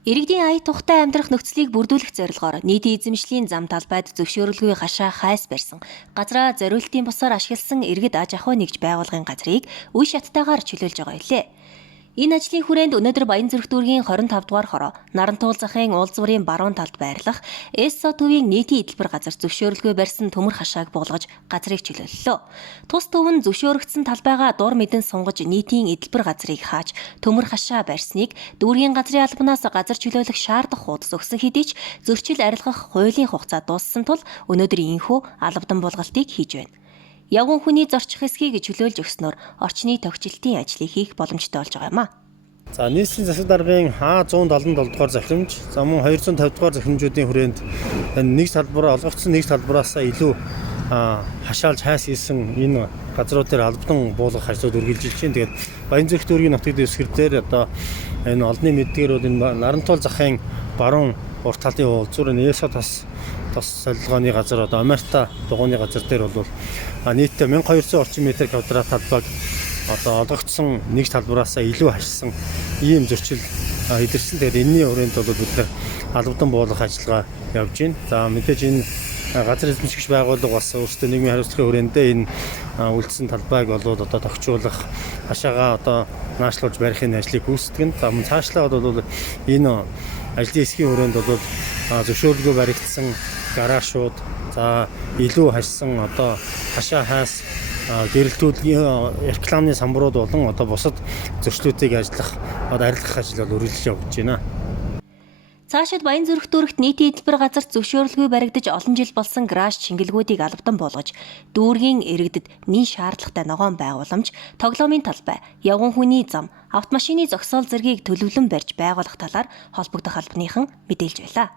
Иргэдийн ая тухтай амьдрах нөхцөлийг бүрдүүлэх зорилгоор нийтийн эзэмшлийн зам талбайд зөвшөөрөлгүй хашаа хайс барьсан. Газраа зориултын бусаар ашигласан иргэд аж ахуй нэгж байгууллагын газрыг үе шаттайгаар чөлөөлж байгаа билээ. Энэ ажлын хүрээнд өнөөдөр Баянзүрх дүүргийн 25 дугаар хороо Нарантуул захын уулзварын баруун талд байрлах ЭСО төвийн нийтийн эдэлбэр газар зөвшөөрөлгүй барьсан төмөр хашааг буулгаж газрыг чөлөөллөө. Тус төв нь зөвшөөрөгдсөн талбайгаа дур мэдэн сунгаж нийтийн эдэлбэр газрыг хааж төмөр хашаа барьсныг дүүргийн газрын албанаас газар чөлөөлөх шаардах хуудас өгсөн хэдий ч зөрчил арилгах хуулийн хугацаа дууссан тул өнөөдөр ийхүү албадан буулгалтыг хийж байна. Явган хүний зорчих эсхийг чөлөөлж өгснөөр орчны тогтчлтын ажлыг хийх боломжтой болж байгаа юм а. За нийслэлийн засаг даргын А177 дугаар захирамж, за мөн 250 дугаар захирамжуудын хүрээнд нэг салбараа олгогдсон нэг салбараасаа илүү хашаалж хайс хийсэн энэ газрууд дээр албадан буулгах ажлууд үргэлжилж байна. Тэгээд Баянзүрх дүүргийн нутаг дэвсгэр дээр одоо энэ олонний мэддгэрүүд энэ Нарантуул захын баруун урт талын уулзвар ЭСО тас солилгооны газар одоо Омерта дугууны газар дээр бол нийтдээ 1200 орчим метр квадрат талбайг одоо олгогдсон нэг талбараасаа илүү хашсан ийм зөрчил илэрсэн. Тэгээд энэний хүрээнд бол бид нар албадан буулгах ажиллагаа явж байна. За мэдээж энэ газар эзэмшигч байгууллага бас өөрсдөө нийгмийн хариуцлагын хүрээндээ энэ үлдсэн талбайг болоод одоо тохижуулах, хашаагаа одоо наашлуулж барихын ажлыг гүйцэтгэн. За мөн цаашлаа бол энэ ажлын эсхийн хүрээнд бол зөвшөөрлгүй баригдсан гараашууд, за илүү хашсан одоо хашаа хайс гэрэлтүүдийн рекламны самбарууд болон одоо бусад зөрчлүүдийг ажиллах арилгах ажил бол үргэлжлэж явж байна. Цаашид Баянзүрх дүүрэгт нийтийн эдэлбэр газарт зөвшөөрлгүй баригдаж олон жил болсон гараж чингэлгүүдийг албадан буулгаж дүүргийн иргэдэд нэн шаардлагатай ногоон байгууламж, тоглоомын талбай, явган хүний зам, автомашины зогсоол зэргийг төлөвлөн барьж байгуулах талаар холбогдох албаныхан мэдээлж байлаа.